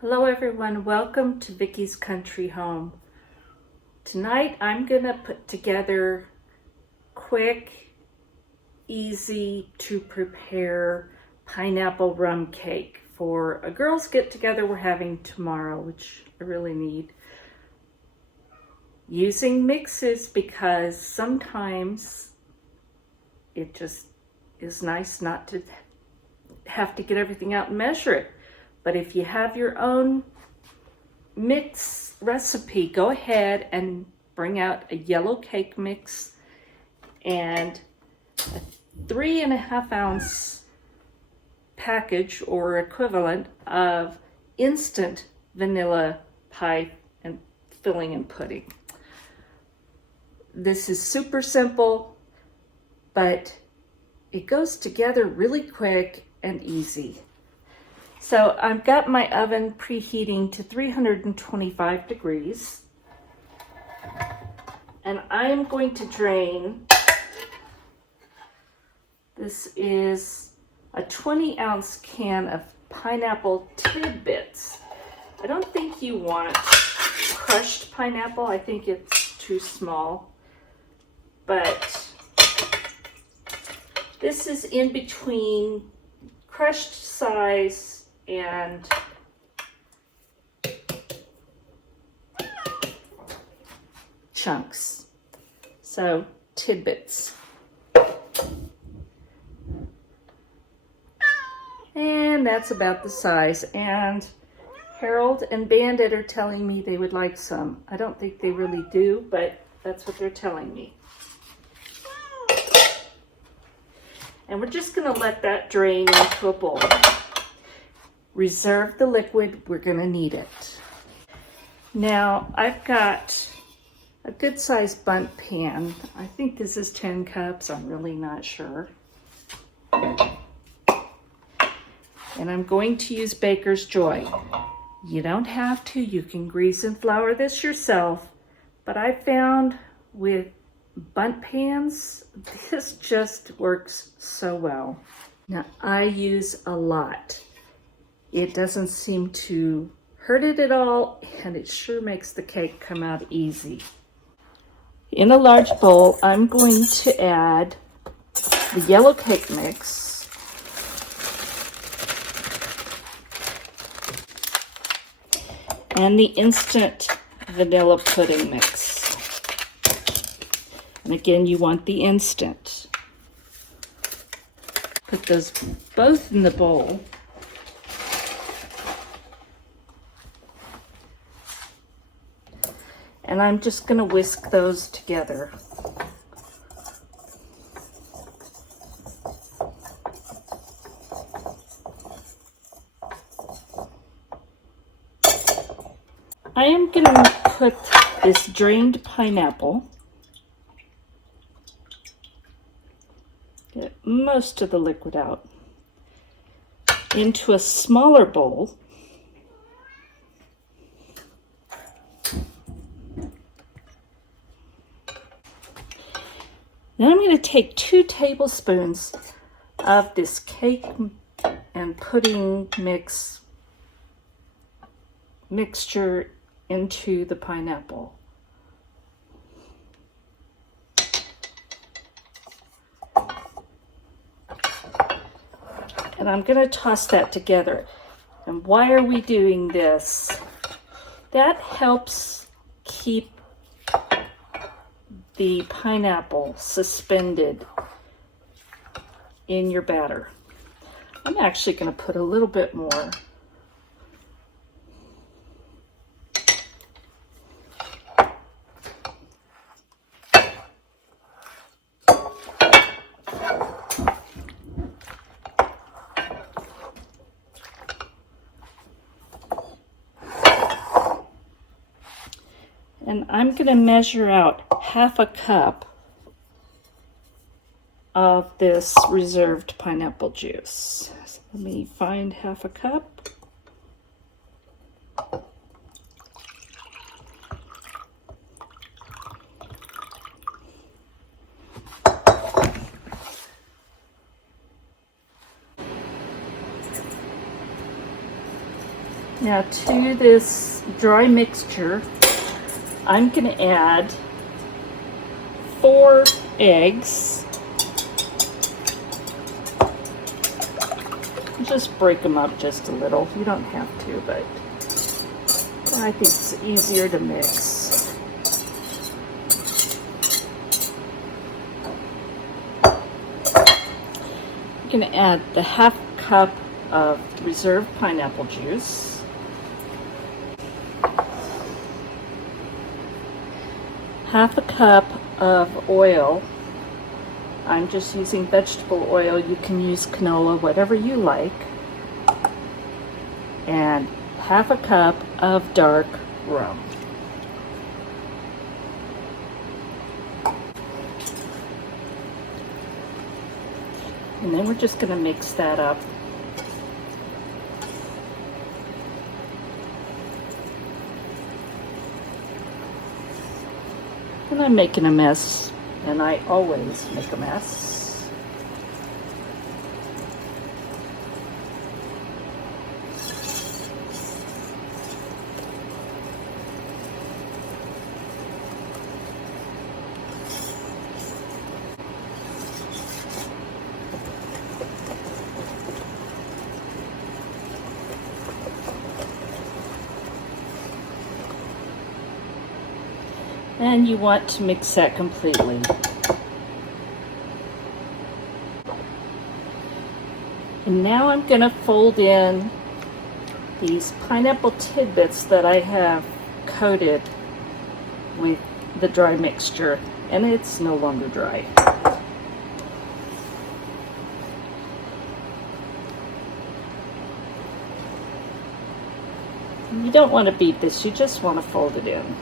Hello everyone, welcome to Vickie's Country Home. Tonight I'm gonna put together quick, easy to prepare pineapple rum cake for a girls get together we're having tomorrow, which I really need. Using mixes because sometimes it just is nice not to have to get everything out and measure it. But if you have your own mix recipe, go ahead and bring out a yellow cake mix and a 3.5 ounce package or equivalent of instant vanilla pie and filling and pudding. This is super simple, but it goes together really quick and easy. So I've got my oven preheating to 325 degrees, and I am going to drain, this is a 20-ounce can of pineapple tidbits. I don't think you want crushed pineapple, I think it's too small, but this is in between crushed size and chunks, so tidbits. And that's about the size, and Harold and Bandit are telling me they would like some. I don't think they really do, but that's what they're telling me. And we're just gonna let that drain into a bowl. Reserve the liquid, we're gonna need it. Now, I've got a good sized bundt pan. I think this is 10 cups, I'm really not sure. And I'm going to use Baker's Joy. You don't have to, you can grease and flour this yourself, but I found with bundt pans, this just works so well. Now, I use a lot. It doesn't seem to hurt it at all, and it sure makes the cake come out easy. In a large bowl, I'm going to add the yellow cake mix, and the instant vanilla pudding mix. And again, you want the instant. Put those both in the bowl. And I'm just going to whisk those together. I am going to put this drained pineapple, get most of the liquid out, into a smaller bowl. Then I'm going to take 2 tablespoons of this cake and pudding mixture into the pineapple. And I'm going to toss that together. And why are we doing this? That helps keep the pineapple suspended in your batter. I'm actually going to put a little bit more. And I'm going to measure out 1/2 cup of this reserved pineapple juice. So let me find 1/2 cup. Now to this dry mixture, I'm going to add 4 eggs. Just break them up just a little. You don't have to, but I think it's easier to mix. I'm going to add the 1/2 cup of reserved pineapple juice, half a cup of oil. I'm just using vegetable oil. You can use canola, whatever you like. And 1/2 cup of dark rum. And then we're just going to mix that up. And I'm making a mess, and I always make a mess. And you want to mix that completely. And now I'm going to fold in these pineapple tidbits that I have coated with the dry mixture, and it's no longer dry. You don't want to beat this, you just want to fold it in.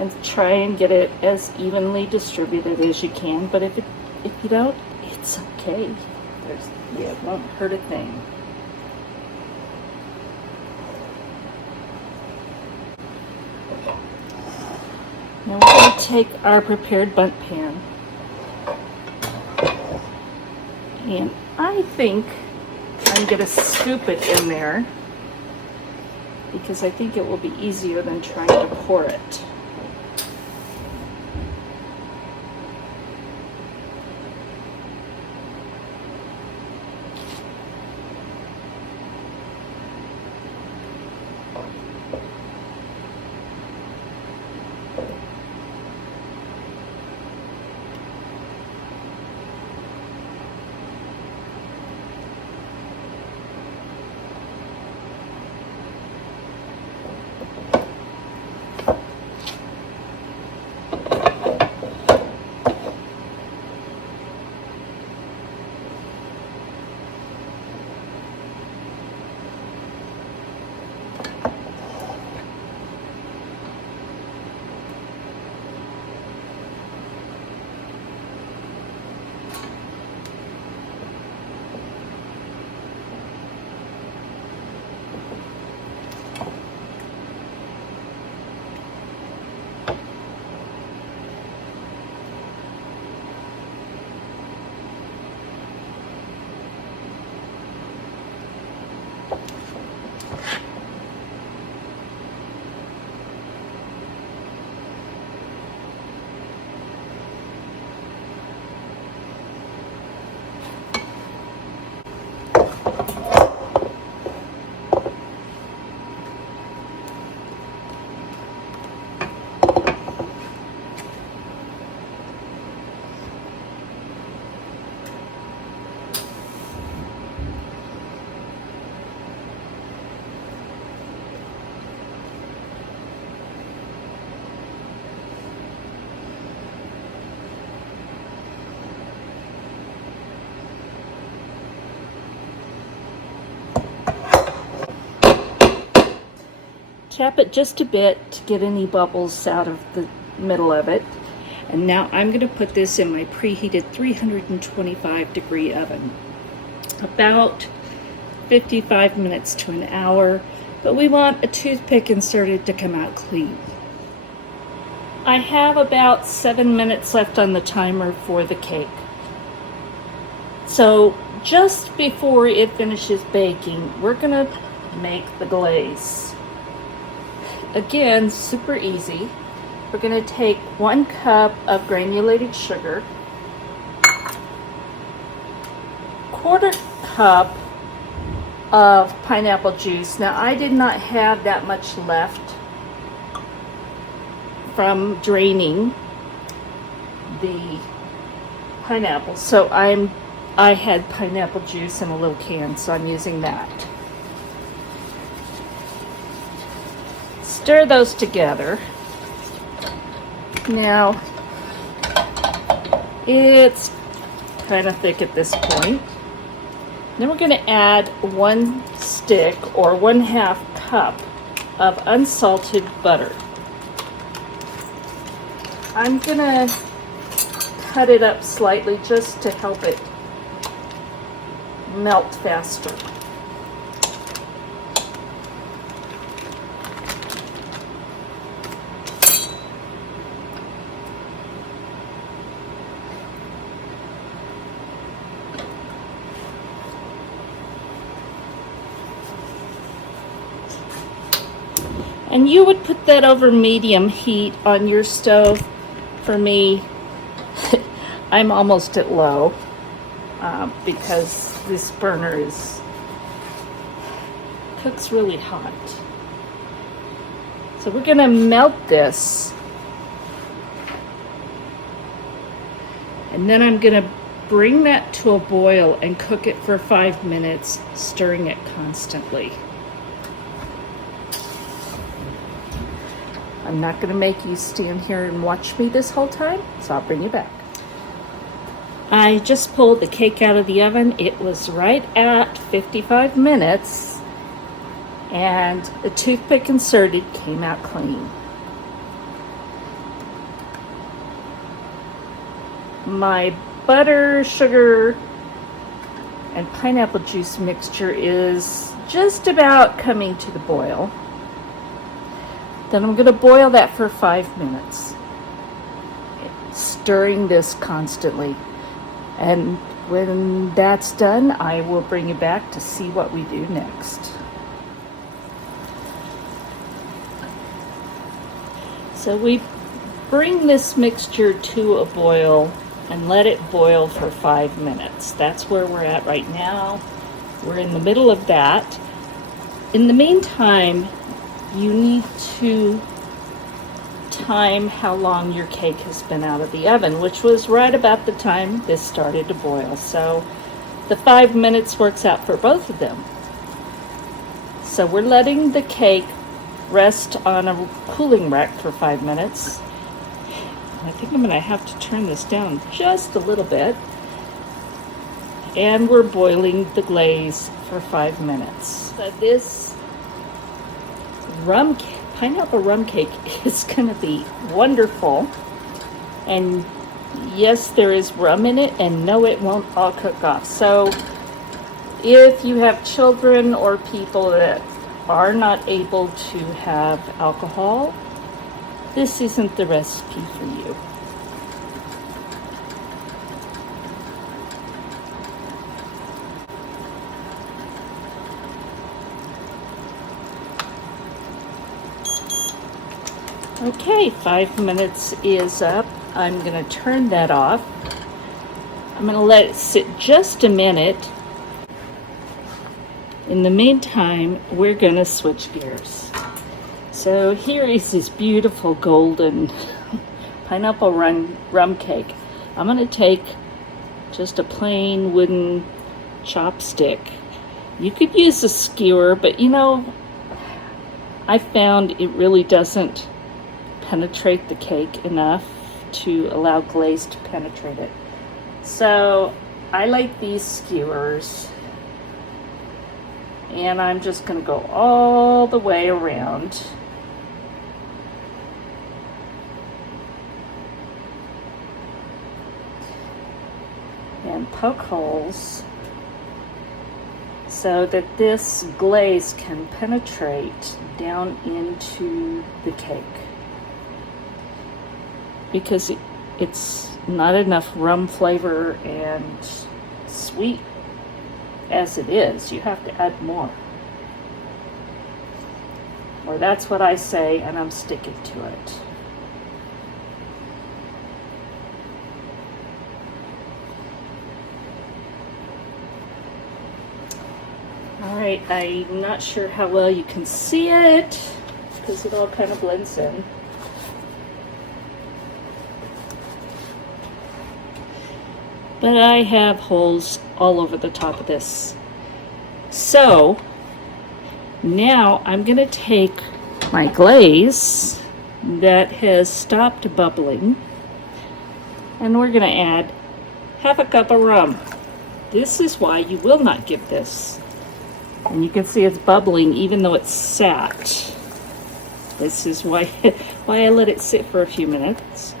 And try and get it as evenly distributed as you can, but if you don't, it's okay. It won't hurt a thing. Now we're going to take our prepared bundt pan, and I think I'm going to scoop it in there because I think it will be easier than trying to pour it. Tap it just a bit to get any bubbles out of the middle of it. And now I'm going to put this in my preheated 325-degree oven. About 55 minutes to an hour, but we want a toothpick inserted to come out clean. I have about 7 minutes left on the timer for the cake. So just before it finishes baking, we're gonna make the glaze. Again, super easy. We're gonna take 1 cup of granulated sugar, 1/4 cup of pineapple juice. Now I did not have that much left from draining the pineapple, so I had pineapple juice in a little can, so I'm using that. Stir those together. Now it's kind of thick at this point. Then we're going to add 1 stick or 1/2 cup of unsalted butter. I'm going to cut it up slightly just to help it melt faster. And you would put that over medium heat on your stove. For me, I'm almost at low because this burner cooks really hot. So we're gonna melt this, and then I'm gonna bring that to a boil and cook it for 5 minutes, stirring it constantly. I'm not going to make you stand here and watch me this whole time, so I'll bring you back. I just pulled the cake out of the oven. It was right at 55 minutes, and the toothpick inserted came out clean. My butter, sugar, and pineapple juice mixture is just about coming to the boil. Then I'm going to boil that for 5 minutes, stirring this constantly. And when that's done, I will bring you back to see what we do next. So we bring this mixture to a boil and let it boil for 5 minutes. That's where we're at right now. We're in the middle of that. In the meantime, you need to time how long your cake has been out of the oven, which was right about the time this started to boil. So the 5 minutes works out for both of them. So we're letting the cake rest on a cooling rack for 5 minutes. I think I'm going to have to turn this down just a little bit. And we're boiling the glaze for 5 minutes. So this pineapple rum cake is going to be wonderful. And yes, there is rum in it, and no, it won't all cook off. So if you have children or people that are not able to have alcohol, this isn't the recipe for you. Okay, 5 minutes is up. I'm going to turn that off. I'm going to let it sit just a minute. In the meantime, we're going to switch gears. So here is this beautiful golden pineapple rum cake. I'm going to take just a plain wooden chopstick. You could use a skewer, but you know, I found it really doesn't penetrate the cake enough to allow glaze to penetrate it. So I like these skewers, and I'm just going to go all the way around. And poke holes so that this glaze can penetrate down into the cake. Because it's not enough rum flavor and sweet as it is. You have to add more. Or that's what I say, and I'm sticking to it. All right, I'm not sure how well you can see it because it all kind of blends in. But I have holes all over the top of this. So now I'm going to take my glaze that has stopped bubbling, and we're going to add half a cup of rum. This is why you will not give this. And you can see it's bubbling even though it's sat. This is why, why I let it sit for a few minutes.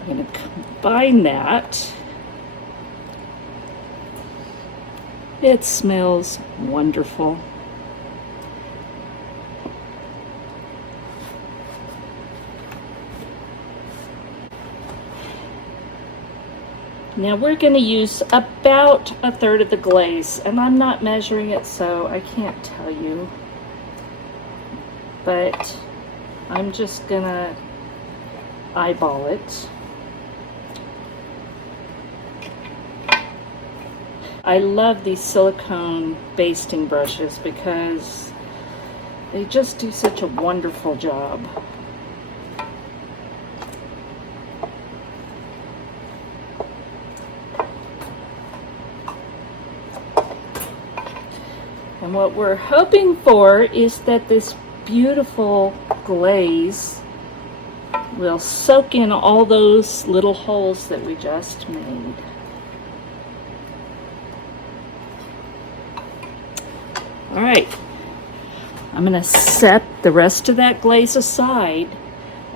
I'm going to combine that. It smells wonderful. Now we're going to use about a third of the glaze, and I'm not measuring it, so I can't tell you. But I'm just going to eyeball it. I love these silicone basting brushes because they just do such a wonderful job. And what we're hoping for is that this beautiful glaze will soak in all those little holes that we just made. All right, I'm going to set the rest of that glaze aside,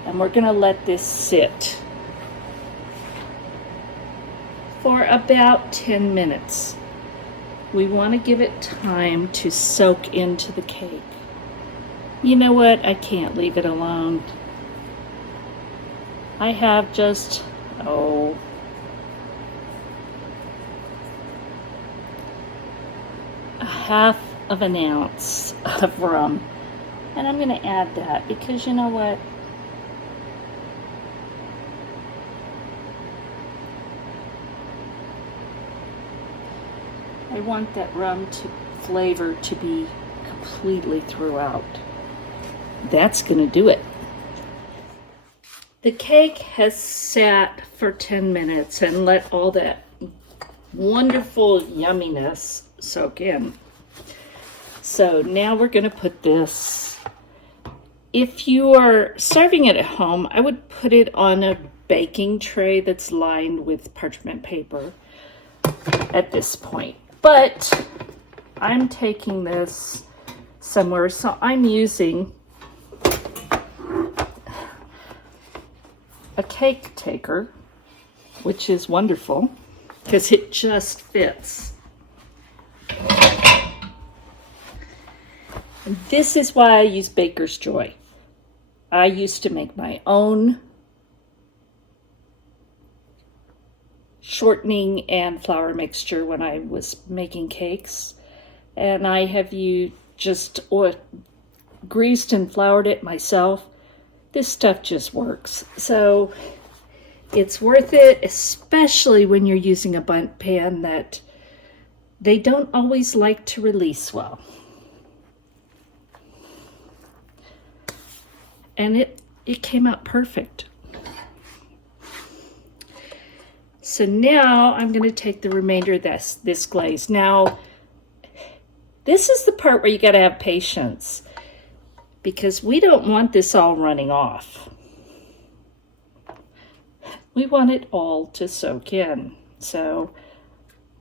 and we're going to let this sit for about 10 minutes. We want to give it time to soak into the cake. You know what? I can't leave it alone. I have just, a half of an ounce of rum. And I'm going to add that because you know what? I want that rum flavor to be completely throughout. That's going to do it. The cake has sat for 10 minutes and let all that wonderful yumminess soak in. So now we're going to put this, if you are serving it at home, I would put it on a baking tray that's lined with parchment paper at this point. But I'm taking this somewhere, so I'm using a cake taker, which is wonderful because it just fits. And this is why I use Baker's Joy. I used to make my own shortening and flour mixture when I was making cakes, and I have just greased and floured it myself. This stuff just works, so it's worth it, especially when you're using a bundt pan that they don't always like to release well. And it came out perfect. So now I'm going to take the remainder of this glaze. Now, this is the part where you got to have patience because we don't want this all running off. We want it all to soak in. So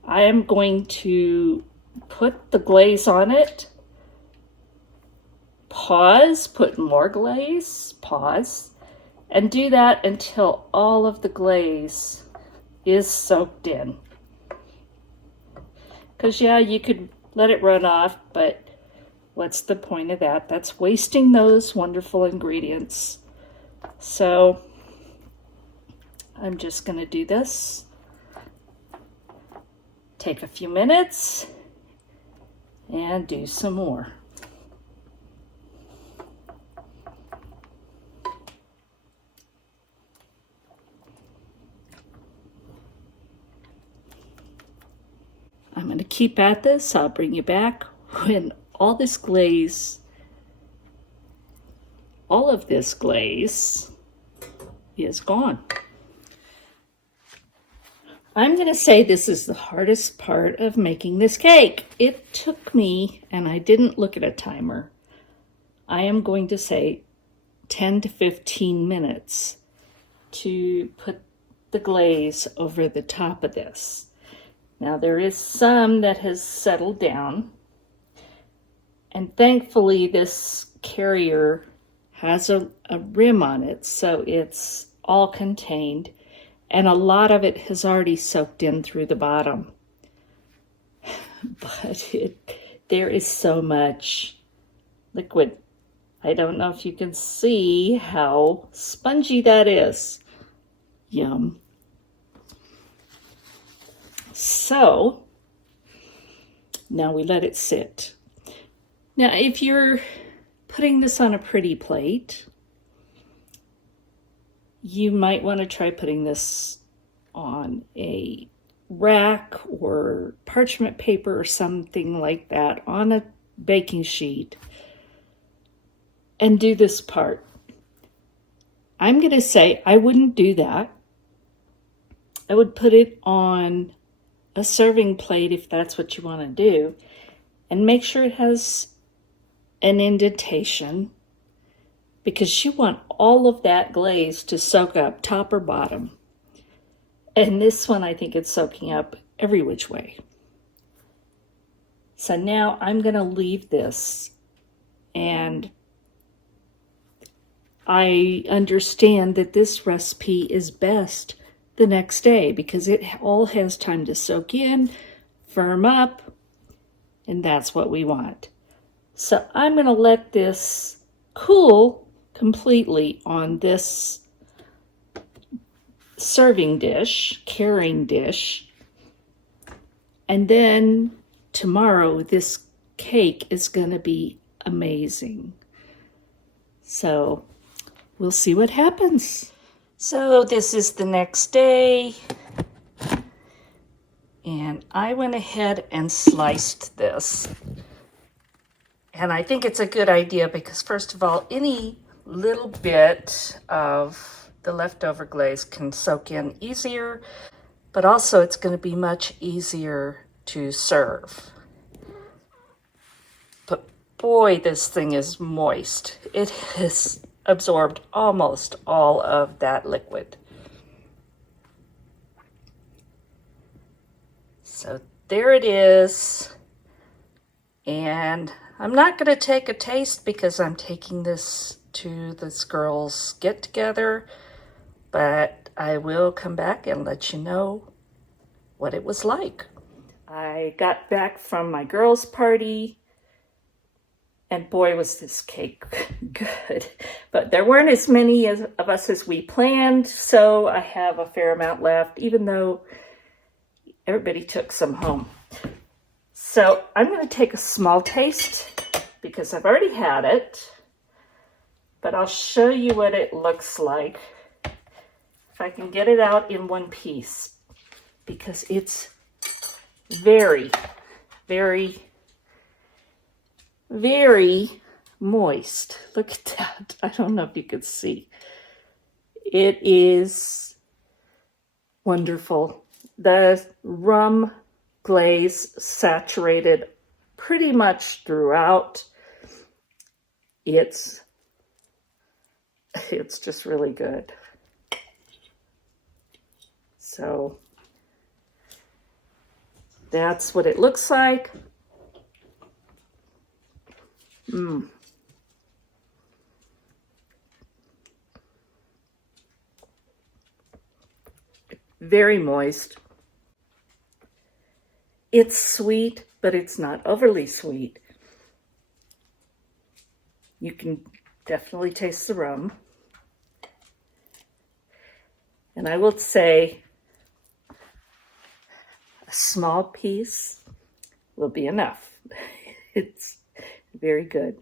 I am going to put the glaze on it, pause, put more glaze, pause, and do that until all of the glaze is soaked in. Because yeah, you could let it run off, but what's the point of that? That's wasting those wonderful ingredients. So I'm just going to do this. Take a few minutes and do some more. I'm going to keep at this. I'll bring you back when all of this glaze is gone. I'm going to say this is the hardest part of making this cake. It took me, and I didn't look at a timer, I am going to say 10 to 15 minutes to put the glaze over the top of this. Now there is some that has settled down, and thankfully this carrier has a rim on it, so it's all contained, and a lot of it has already soaked in through the bottom. But there is so much liquid. I don't know if you can see how spongy that is. Yum. So now we let it sit. Now, if you're putting this on a pretty plate, you might want to try putting this on a rack or parchment paper or something like that on a baking sheet and do this part. I'm going to say I wouldn't do that. I would put it on a serving plate if that's what you want to do, and make sure it has an indentation, because you want all of that glaze to soak up top or bottom. And this one, I think it's soaking up every which way. So now I'm going to leave this, and I understand that this recipe is best the next day because it all has time to soak in, firm up, and that's what we want. So I'm going to let this cool completely on this serving dish, carrying dish, and then tomorrow this cake is going to be amazing. So we'll see what happens. So this is the next day, and I went ahead and sliced this. And I think it's a good idea because, first of all, any little bit of the leftover glaze can soak in easier, but also it's going to be much easier to serve. But boy, this thing is moist. It has absorbed almost all of that liquid. So there it is. And I'm not going to take a taste because I'm taking this to this girls' get-together, but I will come back and let you know what it was like. I got back from my girls' party, and boy, was this cake good. But there weren't as many of us as we planned, so I have a fair amount left, even though everybody took some home. So I'm going to take a small taste because I've already had it, but I'll show you what it looks like if I can get it out in one piece, because it's very, very, very moist. Look at that. I don't know if you could see. It is wonderful. The rum glaze saturated pretty much throughout. It's just really good. So that's what it looks like. Very moist. It's sweet, but it's not overly sweet. You can definitely taste the rum. And I will say a small piece will be enough. It's very good.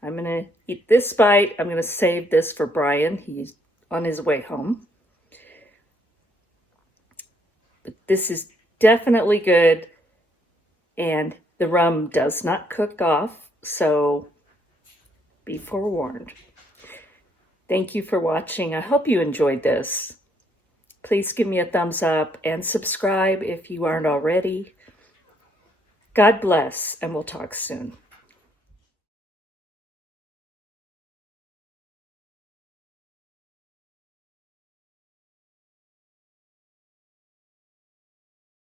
I'm going to eat this bite. I'm going to save this for Brian. He's on his way home. But this is definitely good. And the rum does not cook off, so be forewarned. Thank you for watching. I hope you enjoyed this. Please give me a thumbs up and subscribe if you aren't already. God bless, and we'll talk soon.